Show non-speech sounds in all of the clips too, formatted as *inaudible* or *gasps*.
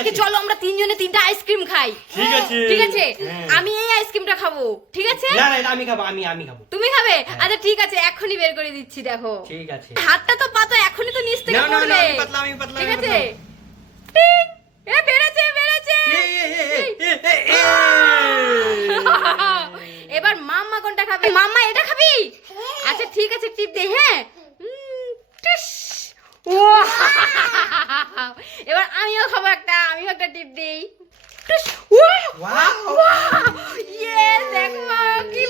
আজকে আছে। চলো আমরা তিনজনে তিনটা আইসক্রিম খাই। ঠিক আছে। ঠিক আছে? হ্যাঁ। আমি এই আইসক্রিমটা খাব। ঠিক আছে? না না আমি খাব আমি আমি খাব। তুমি খাবে? আচ্ছা ঠিক আছে এখনই বের করে দিচ্ছি দেখো। ঠিক আছে। হাতটা তো পাতো এখনই তো নিচ থেকে না, না, না, পড়বে। আমি পাতলা, আমি পাতলা, ঠিক আছে? টিং! এ এ, এ। এবার মাম্মা কোনটা খাবে? মাম্মা এটা খাবি? আচ্ছা ঠিক আছে টিপ দে হ্যাঁ! এবার আমিও খাব একটা আমিও একটা টিপ দিই! ইয়ে দেখো কি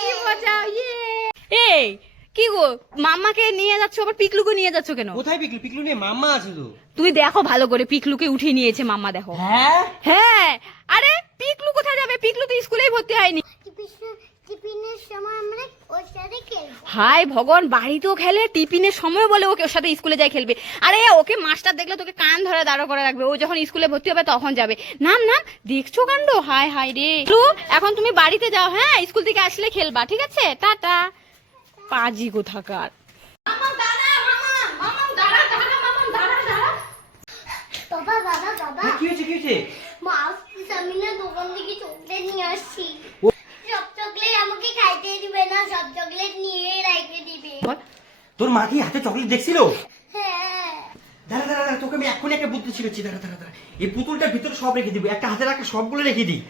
কি মজা ইয়ে! এই কি গো মাম্মাকে নিয়ে যাচ্ছ আবার পিকলুকে নিয়ে যাচ্ছ কেন? কোথায় পিকলু? পিকলু নিয়ে মাম্মা আছে তো। তুই দেখো ভালো করে পিকলুকে উঠিয়ে নিয়েছে মাম্মা দেখো। হ্যাঁ? হ্যাঁ আরে পিকলু কোথায় যাবে? পিকলু তো স্কুলেই ভর্তি হয়নি। টিফিনের সময় আমরা ওর সাথে খেলব। হাই ভগবান বাড়িতেও খেলে টিফিনের সময় বলে ওকে ওর সাথে স্কুলে যায় খেলবে। আরে ওকে মাস্টার দেখলে তোকে কান ধরে দাঁড়ো করে রাখবে ও যখন স্কুলে ভর্তি হবে তখন যাবে। নাম নাম দেখছ কাণ্ড? হাই হাই রে। এখন তুমি বাড়িতে যাও হ্যাঁ? স্কুল থেকে আসলে খেলবা ঠিক আছে? টাটা। পাজি কোথাকার। বাবা বাবা বাবা। কি হয়েছে কি হয়েছে? মা আজকে আমি না দোকান থেকে চকলেট নিয়ে আসছি। চকলেট আমাকে খাইতে দিবে না সব চকলেট নিয়ে রেখে দিবে। তোর মা কি হাতে চকলেট দেখছিল? হ্যাঁ। দাঁড়া দাঁড়া দাঁড়া তোকে আমি এক্ষুনি একটা বুদ্ধি শিখেছি দাঁড়া দাঁড়া দাঁড়া। এই পুতুলটার ভিতরে সব রেখে দিবি। একটা হাতে রাখা সবগুলো রেখে দিই।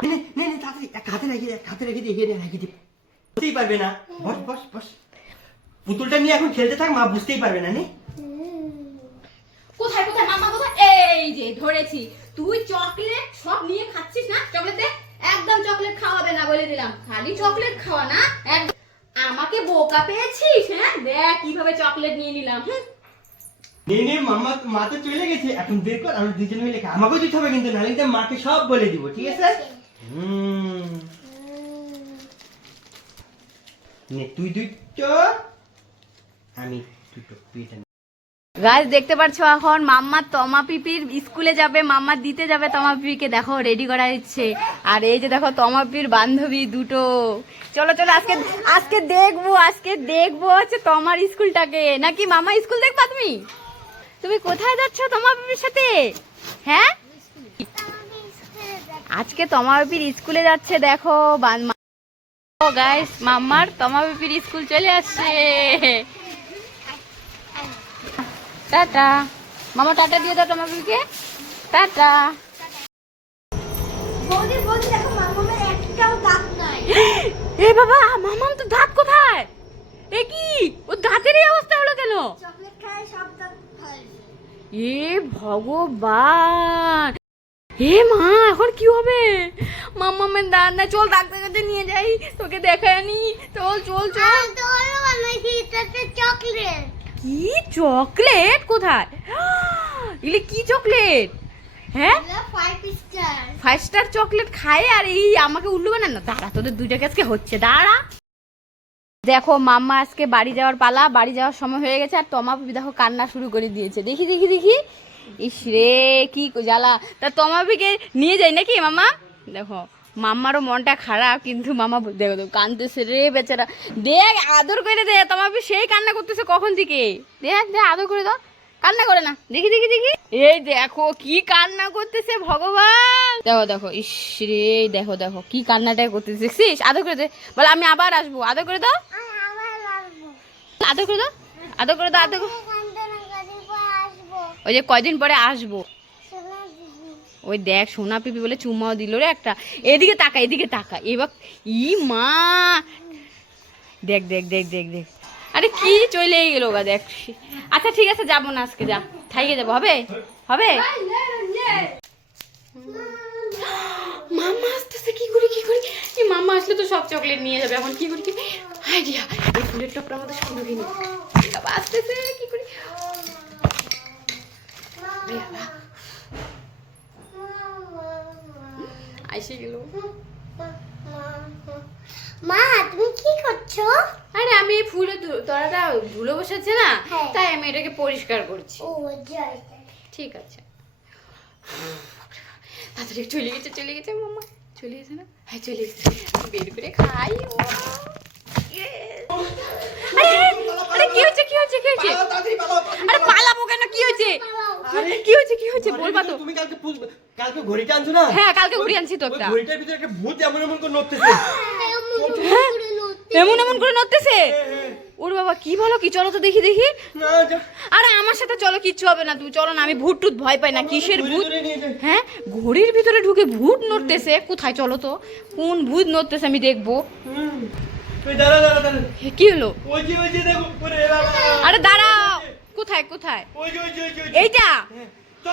নে নে, নে নে তাড়াতাড়ি। এক হাতে রেখে এক হাতে রেখে দিই রেখে দিই বুঝতেই পারবে না। বস বস বস। পুতুলটা নিয়ে এখন খেলতে থাক মা বুঝতেই পারবে না নে কোথায় কোথায় মামা কোথায় এই যে ধরেছি। তুই চকলেট সব নিয়ে খাচ্ছিস না? চকলেট একদম চকলেট খাওয়াবে না বলে দিলাম। খালি চকলেট খাওয়া না? আমাকে বোকা পেয়েছিস হ্যাঁ? দেখ কীভাবে চকলেট নিয়ে নিলাম হুম। নে নে মামা মা তো চলে গেছে। এখন বের কর আমরা দুজনে মিলে খাই। আমাকেও দিতে হবে কিন্তু নাহলে মাকে সব বলে দিব ঠিক আছে? নে তুই দুটো আমি দুটো নে। গাছ দেখতে পাচ্ছ এখন মাম্মা তমা পিপির স্কুলে যাবে, মাম্মা দিতে যাবে, তমা পিপিকে দেখো রেডি করা হচ্ছে। আর এই যে দেখো, তমা পিপির বান্ধবী দুটো। চলো চলো, আজকে আজকে দেখব আজকে দেখব হচ্ছে তোমার স্কুলটাকে। নাকি মামা স্কুল দেখবা তুমি? তুমি কোথায় যাচ্ছ তোমার পিপির সাথে? হ্যাঁ। আজকে তমা পিপির স্কুলে যাচ্ছে, দেখো গাইস মাম্মার তমা পিপির স্কুল চলে আসছে। টাটা। মামা টাটা দিয়ে দাও তোমার পিপিকে টাটা। বৌদি বৌদি দেখো মামামের একটাও দাঁত নাই। *gasps* এ বাবা মামাম তো দাঁত কোথায়? এ কি? ও দাঁতের এই অবস্থা হলো কেন? চকলেট খায় সব দাঁত এ ভগবান। এ মা এখন কি হবে? মামামের দাঁত না চল ডাক্তার কাছে নিয়ে যাই। তোকে দেখায় নি চল চল। চল চকলেট? কি চকলেট কোথায়? এগুলি কি চকলেট? হ্যাঁ? ফাইভ স্টার চকলেট খায় আর এই আমাকে উল্লু বানান না। দাঁড়া তোদের দুইটাকে আজকে হচ্ছে? দাঁড়া। দেখো মাম্মা আজকে বাড়ি যাওয়ার পালা। বাড়ি যাওয়ার সময় হয়ে গেছে আর তমা দেখো কান্না শুরু করে দিয়েছে। দেখি দেখি দেখি। ইস রে কি জ্বালা। তা তমা পিকে নিয়ে যাই নাকি মামা দেখো। মাম্মারও মনটা খারাপ কিন্তু মামা দেখো দেখো কান্দতেছে রে বেচারা। দেখ আদর করে দে তোমার সেই কান্না করতেছে কখন থেকে? দেখ দেখ আদর করে দাও। কান্না করে না। দেখি দেখি দেখি। এই দেখো কি কান্না করতেছে ভগবান। দেখো দেখো ইস রে দেখো দেখো কি কান্নাটা করতেছে। দেখছিস আদর করে দে। বলে আমি আবার আসব। আদর করে দাও। আদর করে দাও। আদর করে দাও আদর করে- ওই যে কয়দিন পরে আসব। ওই দেখ সোনা পিপি বলে চুমাও দিল রে একটা। এদিকে তাকা এদিকে তাকা। এবার ই মা! দেখ দেখ দেখ দেখ দেখ। আরে কি চলে গেল গা দেখ। আচ্ছা ঠিক আছে যাব না আজকে যা। থাইকে যাব হবে? হবে? মামা আসতেছে কি করি কি করি? এই মামা আসলে তো সব চকলেট নিয়ে যাবে এখন কি করি কি? আইডিয়া এই ফুলের মধ্যে সব ঢুকিয়ে বাবা আসতেছে কি করি? বাবা, আইসে গেল। মা তুমি কি করছ? আরে আমি এই ফুলের তলাটা ধুলো বসেছে না হ্যাঁ। তাই আমি এটাকে পরিষ্কার করছি। ও ঠিক আছে। তাড়াতাড়ি চলে গেছে চলে গেছে মামা। চলে গেছে না? হ্যাঁ চলে গেছে। বের করে খাই ও আরে, আরে কি হচ্ছে কি হচ্ছে কি হচ্ছে পালাও, তাড়াতাড়ি পালাও, তাড়াতাড়ি আরে হয়েছে কি হয়েছে? বলবা তো তুমি কালকে কালকে ঘড়িটা আনছো না? হ্যাঁ, কালকে ঘড়ি আনছি তো একটা। ঘড়িটার ভিতরে একটা ভূত এমন এমন করে নড়তেছে। হ্যাঁ? এমন এমন করে নড়তেছে? ওর বাবা কি বলো কি? চলো তো দেখি দেখি। আরে আমার সাথে চলো কিচ্ছু হবে না। তুমি চলো না আমি ভূত টুত ভয় পাই না। কিসের ভূত। হ্যাঁ ঘড়ির ভিতরে ঢুকে ভূত নড়তেছে? কোথায়? চলো তো। কোন ভূত নড়তেছে আমি দেখব। কি হলো? ওই যে ওই যে দেখো ওরে বাবা। আরে দাঁড়াও। কোথায় কোথায়। এইটা? হ্যাঁ।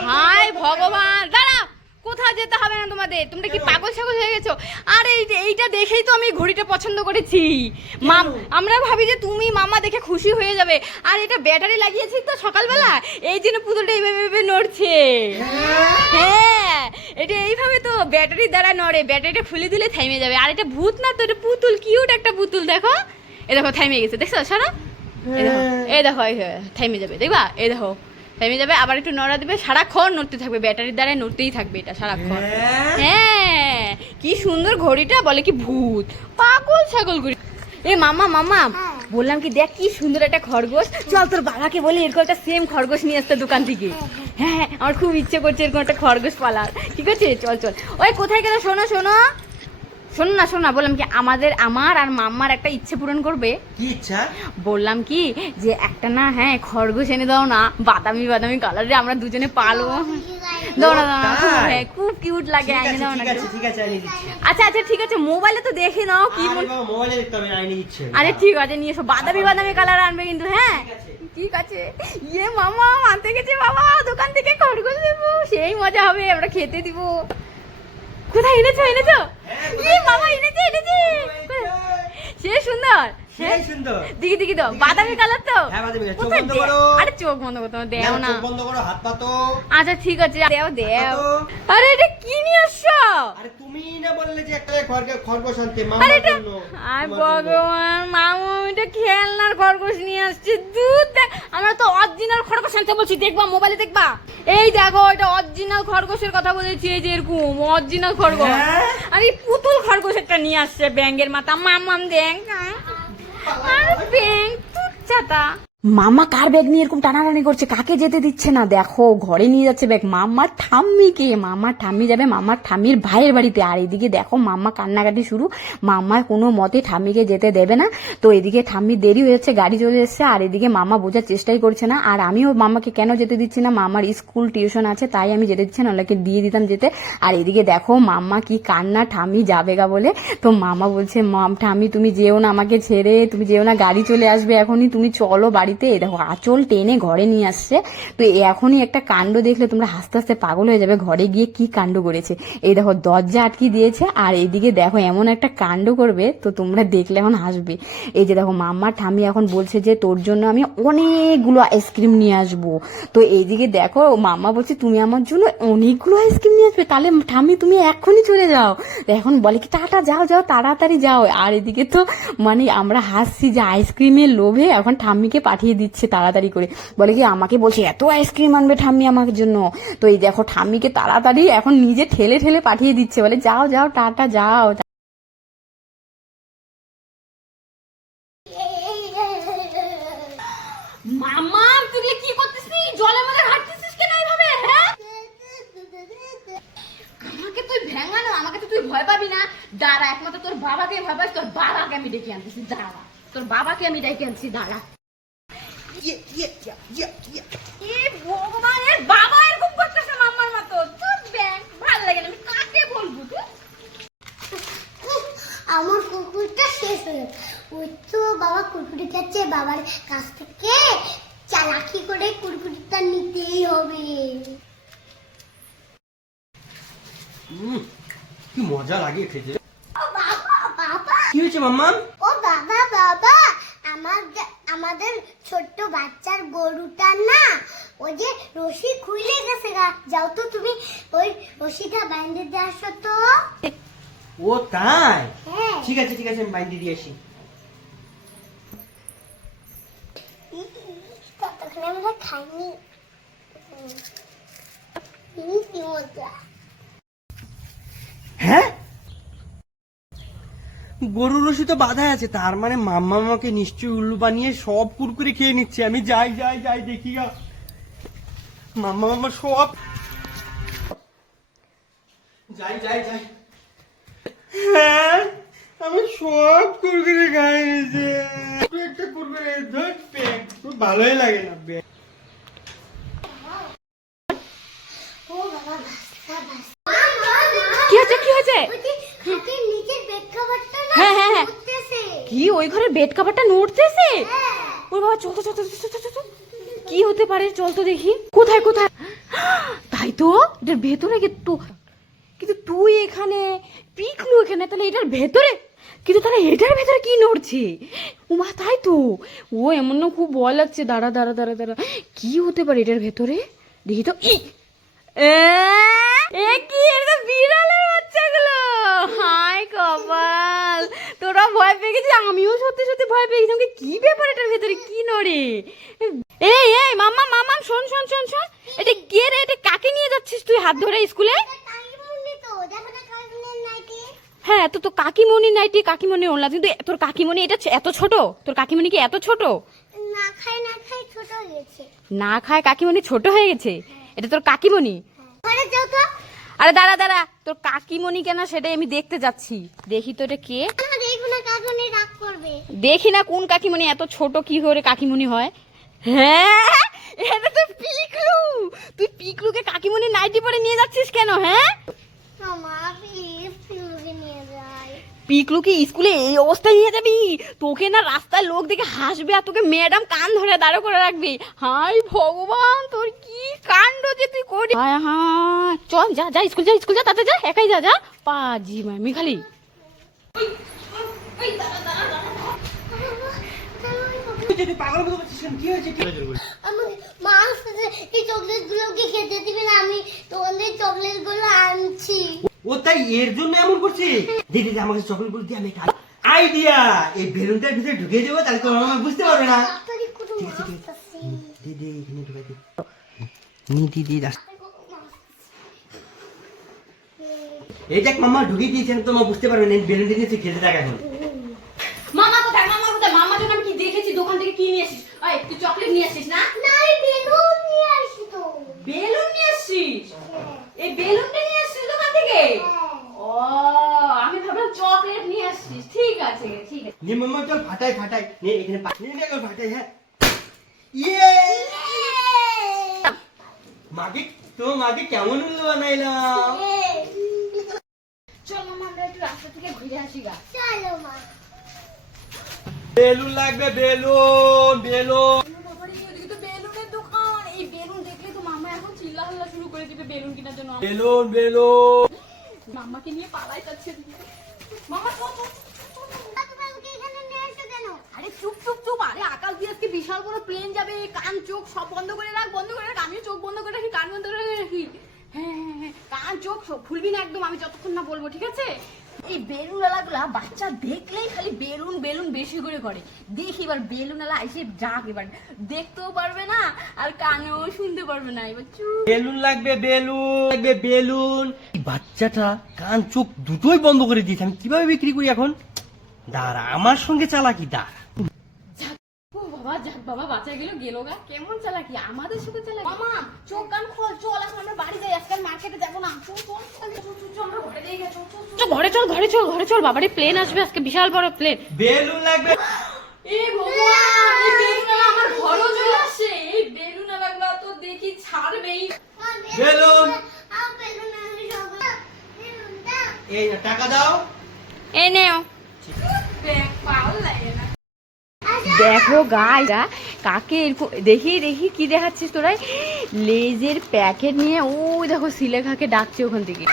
হাই ভগবান। দাঁড়াও কোথাও যেতে হবে না তোমাদের? তোমরা কি পাগল ছাগল হয়ে গেছো? আর এই এইটা দেখেই তো আমি ঘড়িটা পছন্দ করেছি। মাম আমরা ভাবি যে তুমি মামা দেখে খুশি হয়ে যাবে। আর এটা ব্যাটারি লাগিয়েছি তো সকালবেলা। এই জন্য পুতুলটা এইভাবে এইভাবে নড়ছে। হ্যাঁ? এটা এইভাবে তো ব্যাটারি দ্বারা নড়ে। ব্যাটারিটা খুলে দিলে থেমে যাবে। আর এটা ভূত না তো এটা পুতুল। কিউট একটা পুতুল দেখো। এ দেখো থেমে গেছে। দেখছ? সারা এই দেখো এই থেমে যাবে দেখবা? এই দেখো থেমে যাবে আবার একটু নড়া দিবে সারাক্ষণ নড়তে থাকবে ব্যাটারির দ্বারাই নড়তেই থাকবে এটা সারাক্ষণ। হ্যাঁ? হ্যাঁ কি সুন্দর ঘড়িটা বলে কি ভূত পাগল ছাগল ঘড়ি। এ মামা মামা বললাম কি দেখ কি সুন্দর একটা খরগোশ। চল তোর বাবাকে বলে এরকম একটা সেম খরগোশ নিয়ে আসতে দোকান থেকে। হ্যাঁ হ্যাঁ আমার খুব ইচ্ছে করছে এরকম একটা খরগোশ পালার। ঠিক আছে? চল চল। ওই কোথায় গেল? শোনো শোনো। শোনো না শোনো না বললাম কি আমাদের আমার আর মাম্মার একটা ইচ্ছে পূরণ করবে। কি ইচ্ছা? বললাম কি যে একটা না হ্যাঁ খরগোশ এনে দাও না বাদামি বাদামি কালারে আমরা দুজনে পালবো। দাও না দাও না খুব হ্যাঁ, খুব কিউট লাগে ঠিক দাও না ঠিক আছে ঠিক আছে আইনে দিচ্ছি। আচ্ছা আচ্ছা ঠিক আছে মোবাইলে তো দেখে নাও কি আরে মোবাইলে দেখতে হবে আইনে দিচ্ছি। আরে ঠিক আছে নিয়ে এসো। বাদামি বাদামি কালার আনবে কিন্তু হ্যাঁ। ঠিক আছে। ইয়ে মামা আনতে গেছে বাবা দোকান থেকে খরগোশ দেবো সেই মজা হবে আমরা খেতে দিব। কোথায় এনেছো এনেছো হ্যাঁ, ইয়ে মামা এনেছে এনেছে সে সুন্দর হ্যাঁ সেই সুন্দর। দিকে দিকে দাও। বাদামি কালার তো? হ্যাঁ, বাদামি চোখ বন্ধ করো। আরে চোখ বন্ধ করতে হবে, দেও না, না। চোখ বন্ধ করো হাত পাতো আচ্ছা ঠিক আছে দেও দেও আরে এটা কি নিয়ে আসছো আরে তুমি না বললে যে একটা খরগোশ খরগোশ আনতে মামার এটা জন্য। আর ভগবান মামু এটা খেলনার খরগোশ নিয়ে আসছে। দুধ আমরা তো অরিজিনাল খরগোশ আনতে বলছি। দেখবা মোবাইলে দেখবা? এই দেখো এটা অরিজিনাল খরগোশের কথা বলেছি এই যে এরকম অরিজিনাল খরগোশ। হ্যাঁ? আর এই পুতুল খরগোশ একটা নিয়ে আসছে ব্যাঙ্গের মাথা। মামাম দেখ আর ব্যাং মামা কার ব্যাগ নিয়ে এরকম টানাটানি করছে? কাকে যেতে দিচ্ছে না? দেখো, ঘরে নিয়ে যাচ্ছে ব্যাগ। মামার ঠাম্মিকে মামার ঠাম্মি যাবে মামার ঠাম্মির ভাইয়ের বাড়িতে। আর এদিকে দেখো মাম্মা কান্নাকাটি শুরু। মাম্মার কোনো মতে ঠাম্মিকে যেতে দেবে না। তো এদিকে ঠাম্মি দেরি হয়ে যাচ্ছে, গাড়ি চলে এসছে। আর এদিকে মামা বোঝার চেষ্টাই করছে না। আর আমিও মামাকে কেন যেতে দিচ্ছি না? মামার স্কুল টিউশন আছে, তাই আমি যেতে দিচ্ছি না। ওনাকে দিয়ে দিতাম যেতে। আর এদিকে দেখো মাম্মা কি কান্না, ঠাম্মি যাবে গা বলে। তো মামা বলছে মাম ঠাম্মি তুমি যেও না আমাকে ছেড়ে। তুমি যেও না, গাড়ি চলে আসবে এখনই। তুমি চলো বাড়িতে, এই দেখো, আঁচল টেনে ঘরে নিয়ে আসছে। তো এখনই একটা কাণ্ড দেখলে তোমরা হাসতে হাসতে পাগল হয়ে যাবে, ঘরে গিয়ে কি কাণ্ড করেছে। এই দেখো, দরজা আটকে দিয়েছে, আর এদিকে দেখো, এমন একটা কাণ্ড করবে, তো তোমরা দেখলে এখন হাসবে। এই যে দেখো, মাম্মা ঠাম্মি এখন বলছে যে, তোর জন্য আমি অনেকগুলো আইসক্রিম নিয়ে আসব। তো এইদিকে দেখো, মাম্মা বলছে, তুমি আমার জন্য অনেকগুলো আইসক্রিম নিয়ে আসবে, তাহলে ঠাম্মি তুমি এখনই চলে যাও। এখন বলে কি, টাটা, যাও যাও, তাড়াতাড়ি যাও। আর এদিকে তো মানে আমরা হাসছি যে, আইসক্রিমের লোভে এখন ঠাম্মিকে পাঠিয়ে দিচ্ছে তাড়াতাড়ি করে। বলে কি, আমাকে বলছে, এত আইসক্রিম আনবে ঠাম্মি আমার জন্য। তো এই দেখো, ঠাম্মিকে তাড়াতাড়ি এখন নিজে ঠেলে ঠেলে পাঠিয়ে দিচ্ছে। বলে, যাও যাও, টাটা, যাও মামা, তুই কি হ্যাঁ? তুই ভেঙানো আমাকে তো তুই ভয় পাবি না। দাঁড়া, একমাত্র তোর বাবাকে তোর বাবাকে আমি ডেকে আনতেছি, দাঁড়া। তোর বাবাকে আমি ডেকে আনছি, দাঁড়া। ইয়ে, ইয়ে, ইয়ে, ইয়ে, ইয়ে। এ ভগবান এর বাবা এরকম করতেছে মাম্মার মতো। তোর ব্যাং ভালো লাগে না আমি কাকে বলব তুই আমার কুকুরটা শেষ হয়ে ওই তো বাবা কুরকুরি খাচ্ছে বাবার কাছ থেকে চালাকি করে কুরকুরিটা নিতেই হবে। কি মজা লাগে খেতে। ও বাবা বাবা। কি হয়েছে মাম্মা? ও বাবা বাবা আমাদের আমাদের ছোট্ট বাচ্চার গরুটা না ওই যে রশি খুলে গেছে গা। যাও তো তুমি ওই রশিটা বাইন্ধে দিয়ে আসো তো। ও তাই? হ্যাঁ। ঠিক আছে ঠিক আছে আমি বাইন্ডে দিয়ে আসি। ততক্ষণ আমরা খাইনি। হ্যাঁ? গরুর রশি তো বাধা আছে, তার মানে মাম্মা আমাকে নিশ্চয়ই উল্লু বানিয়ে সব কুরকুরে খেয়ে নিচ্ছে। আমি যাই যাই যাই, দেখি গা। মাম্মা সব। যাই যাই যাই। হ্যাঁ আমি সব কুরকুরে খাই নিয়েছি একটা কুরকুরে, ধর ভালোই লাগে না প্যাক ও বাবা ভাস্তা ভাস্তা কি হয়েছে কি হয়েছে হাতের নিচের বেড কভারটা না হ্যাঁ, হ্যাঁ, হ্যাঁ। উঠতেছে কি? ওই ঘরের বেড কাভারটা নড়তেছে? ওর বাবা চল তো চল তো, চল তো, চল কি হতে পারে? চল তো দেখি। কোথায় কোথায়? তাই তো? এটার ভেতরে কিন্তু কিন্তু তুই এখানে পিকলু এখানে তাহলে এটার ভেতরে? কিন্তু তাহলে এটার ভেতরে কি নড়ছে? উমা তাই তো। ও এমন না খুব ভয় লাগছে। দাঁড়া দাঁড়া দাঁড়া দাঁড়া। কি হতে পারে এটার ভেতরে? দেখি তো ই! এ কি? এটা বিড়ালের বাচ্চাগুলো। হাই কপাল! তোরা ভয় পেয়ে গেছিস আমিও সত্যি সত্যি ভয় পেয়ে গেছি কি ব্যাপার এটার ভেতরে? কি নড়ে? এই এই মামা মামা শোন শোন শোন শোন। এটা কে রে? এটা কাকে নিয়ে যাচ্ছিস তুই হাত ধরে স্কুলে? হ্যাঁ তো তো কাকিমণি নাইটি। কাকিমণি ওনলা কিন্তু তোর কাকিমণি এটা এত ছোট? তোর কাকিমণি কি এত ছোট? না খাই না খাই ছোট হয়ে গেছে। না খায় কাকিমণি ছোট হয়ে গেছে? এটা তোর কাকিমণি ঘরে যাও তো। আরে দাঁড়া দাঁড়া। তোর কাকিমণি কেন সেটাই আমি দেখতে যাচ্ছি। দেখি তো এটা কে না দেখো না কাকুনি রাগ করবে দেখি না কোন কাকিমণি এত ছোট কি করে কাকিমণি হয়? হ্যাঁ এটা তো পিকলু তুই পিকলুকে কাকিমণি নাইটি পরে নিয়ে যাচ্ছিস কেন হ্যাঁ? যাই। পিকলুকে স্কুলে এই অবস্থায় নিয়ে যাবি? তোকে না রাস্তায় লোক দেখে হাসবে আর তোকে ম্যাডাম কান ধরে দাঁড়ো করে রাখবি। হাই ভগবান তোর কি কাণ্ড যে তুই করি হায় হায়। চল যা যা স্কুল যা স্কুল যা তাতে যা একাই যা যা। পাজি মামি খালি। তুই পাগল মতো করছিস কি হয়েছে কি মা এই চকলেট গুলোকে খেতে দিবে আমি তোমাদের চকলেটগুলো আনছি ও তাই এর জন্য এমন করছে দিদি দিদি আমাকে চকলেটগুলো দিয়ে আমি আইডিয়া এই বেলুনটার ভিতরে ঢুকিয়ে দেবো তাহলে মামা বুঝতে পারবে না দেখ মামা, ঢুকিয়ে দিয়েছেন তো বুঝতে পারবে না এই বেলুনটা নিয়ে খেলতে থাক এখন মামা কোথায় মামা কোথায় মামা জন্য আমি কি দেখেছি দোকান থেকে কি নিয়ে আসিস এই তুই চকলেট নিয়ে আসিস না না এই বেলুন নিয়ে আসি তো বেলুন নিয়ে আসিস এই বেলুনটা নিয়ে আসছিস দোকান থেকে ও আমি ভাবলাম চকলেট নিয়ে আসছিস ঠিক আছে ঠিক আছে নে মামা চল ফাটাই ফাটাই। নে এখানে পা- নে ফাটাই হ্যাঁ। ইয়ে! মাকে তো মাকে কেমন উল্লু বানাইলাম চল আমরা একটু রাস্তা থেকে ঘুরে আসি গা। চলো মা। বেলুন লাগবে বেলুন বেলুন। বাবারে, ওদিকে তো বেলুনের দোকান। এই বেলুন দেখলে তো মামা এখন চিল্লা শুরু করে বেলুন কেনার জন্য। Balloon balloon. মাম্মাকে নিয়ে পালাই যাচ্ছে মামা চল চল, চল, চল। তোমাকে এখানে নিয়ে এসো কেন আরে চুপ চুপ চুপ। আরে আকাশ দিয়ে আজকে বিশাল বড় প্লেন যাবে। কান, চোখ সব বন্ধ করে রাখ, বন্ধ করে রাখ। আমিও চোখ বন্ধ করে রাখি, কান বন্ধ করে রাখি। হ্যাঁ হ্যাঁ হ্যাঁ কান, চোখ সব খুলবি না একদম, আমি যতক্ষণ না বলব, ঠিক আছে? এই বেলুন আলাগুলা বাচ্চা দেখলেই খালি বেলুন বেলুন বেশি করে করে। দেখি এবার বেলুন আলা এসে যাক এবার। দেখতেও পারবে না, আর কানেও শুনতে পারবে না। এবার চুপ। বেলুন লাগবে বেলুন লাগবে, বেলুন। বাচ্চাটা কান, চোখ দুটোই বন্ধ করে দিয়েছে। আমি কীভাবে বিক্রি করি এখন? দাঁড়া, আমার সঙ্গে চালাকি, দাঁড়া ও বাবা যাক বাবা বাঁচা গেল গেল গা। কেমন চালাকি? আমাদের সাথে চালাকি? মামা চোখ কান খোল চল এখন আমরা বাড়ি যাই। আজকাল মার্কেটে যাব না। চল চল আমরা ঘরে চল, ঘরে চল ঘরে চল ঘরে চল। বাবারে প্লেন আসবে আজকে বিশাল বড় প্লেন বেলুন লাগবে। এ ভগবান এই বেলুনওয়ালা আমার ঘরও চলে আসছে এই বেলুনওয়ালা তো দেখি ছাড়বেই। বেলুন। বেলুন এই না টাকা দাও। এ নেও। দেখো গাইরা কাকে এরকম দেখি দেখি, কি দেখাচ্ছিস তোরা? লেজের প্যাকেট নিয়ে, ওই দেখো সিলেখাকে ডাকছে ওখান থেকে।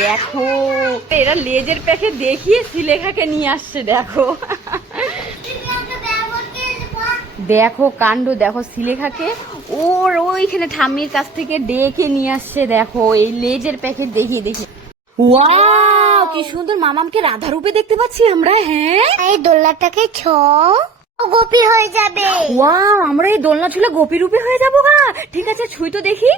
দেখো, এরা লেজের প্যাকেট দেখিয়ে সিলেখাকে নিয়ে আসছে, দেখো। দেখো কাণ্ড, দেখো সিলেখাকে। ওর ওইখানে ঠাম্মির কাছ থেকে ডেকে নিয়ে আসছে দেখো এই লেজের প্যাকেট দেখিয়ে দেখি ওয়াও কি সুন্দর মামামকে রাধা রূপে দেখতে পাচ্ছি আমরা হ্যাঁ? এই দোলনাটাকে ছ গোপী হয়ে যাবে। ওয়াও আমরা এই দোলনা ঝুলে গোপী রূপে হয়ে যাব গা। ঠিক আছে ছুঁই তো দেখি।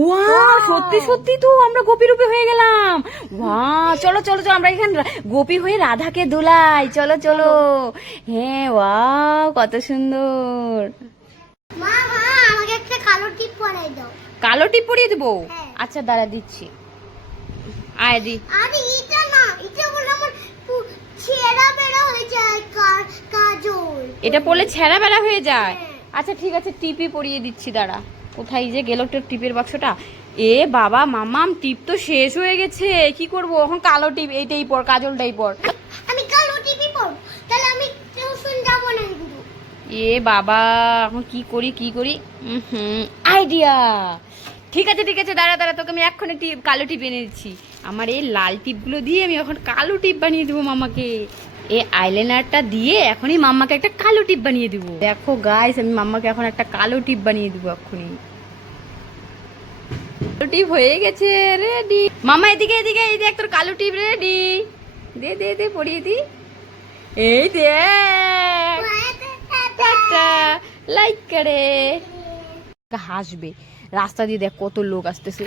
ওয়াও সত্যি সত্যি তো আমরা গোপী রূপে হয়ে গেলাম। ওয়াও চলো চলো চলো আমরা এখানে গোপী হয়ে রাধাকে দোলাই। চলো চলো। হ্যাঁ ওয়াও কত সুন্দর। মা মা টিপ পরাই দাও। কালো টিপ পরিয়ে দেবো? হ্যাঁ। আচ্ছা দাঁড়া দিচ্ছি। আয় দি। আরে এটা না এটা বলে আমার ছেঁড়া বেড়া হয়ে যায় কাজল। এটা পড়লে ছেঁড়া বেড়া হয়ে যায়? হ্যাঁ। আচ্ছা ঠিক আছে টিপই পরিয়ে দিচ্ছি দাঁড়া। কোথায় যে গেল তোর টিপের বাক্সটা? এ বাবা মামাম টিপ তো শেষ হয়ে গেছে। কি করব? এখন কালো টিপ এইটাই পর কাজলটাই পর আমি কালো টিপি পরব তাহলে আমি টিউশন যাব না গুরু এ বাবা, এখন কি করি কি করি? হুম আইডিয়া ঠিক আছে ঠিক আছে, দাঁড়া দাঁড়া, তোকে আমি এক্ষুনি টিপ কালো টিপ এনে দিচ্ছি। আমার এই লাল টিপগুলো দিয়ে আমি এখন কালো টিপ বানিয়ে দেবো মামাকে। এই আইলাইনারটা দিয়ে এখনই মাম্মাকে একটা কালো টিপ বানিয়ে দেবো। দেখো গাইস আমি মাম্মাকে এখন একটা কালো টিপ বানিয়ে দেবো এক্ষুনি। কালো টিপ হয়ে গেছে রেডি মামা এদিকে এদিকে, এই দেখ তোর কালো টিপ রেডি দে দে দে, পরিয়ে দি। এই দেখ! লাইক করে। হাসবে। রাস্তা দিয়ে দেখ কত লোক আসতেছে।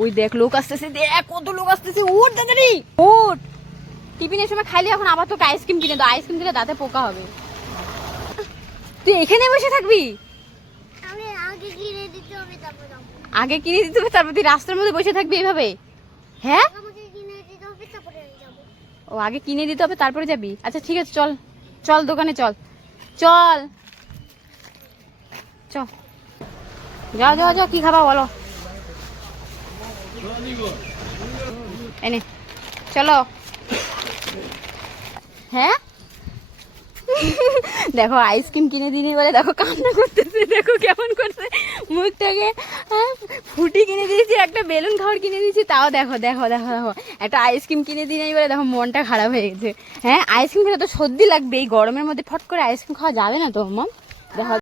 ওই দেখ লোক আসতেছে দেখ কত লোক আসতেছে। উঠ তাড়াতাড়ি উঠ। টিফিনের সময় খাইলে এখন আবার তোকে আইসক্রিম কিনে দাও। আইসক্রিম দিলে দাঁতে পোকা হবে। তুই এখানে বসে থাকবি? আমি আগে কিনে দিতে হবে তারপর আগে কিনে দিতে হবে তারপর তুই রাস্তার মধ্যে বসে থাকবি এইভাবে হ্যাঁ? আমাকে কিনে দিতে হবে তারপরে আমি যাব। ও আগে কিনে দিতে হবে তারপরে যাবি? আচ্ছা ঠিক আছে চল। চল দোকানে চল। চল। যাও যাও যাও কি খাবা বলো। এনে চলো। হ্যাঁ? দেখো আইসক্রিম কিনে দিনে বলে দেখো কান্না করতেছে দেখো কেমন করছে। মুখটাকে হ্যাঁ, ফুটি কিনে দিয়েছি একটা বেলুন খাবার কিনে দিয়েছি তাও দেখো দেখো দেখো দেখো। একটা আইসক্রিম কিনে দিনে বলে দেখো মনটা খারাপ হয়ে গেছে। হ্যাঁ আইসক্রিম খেলে তো সর্দি লাগবে এই গরমের মধ্যে ফট করে আইসক্রিম খাওয়া যাবে না তো মাম? দেখো।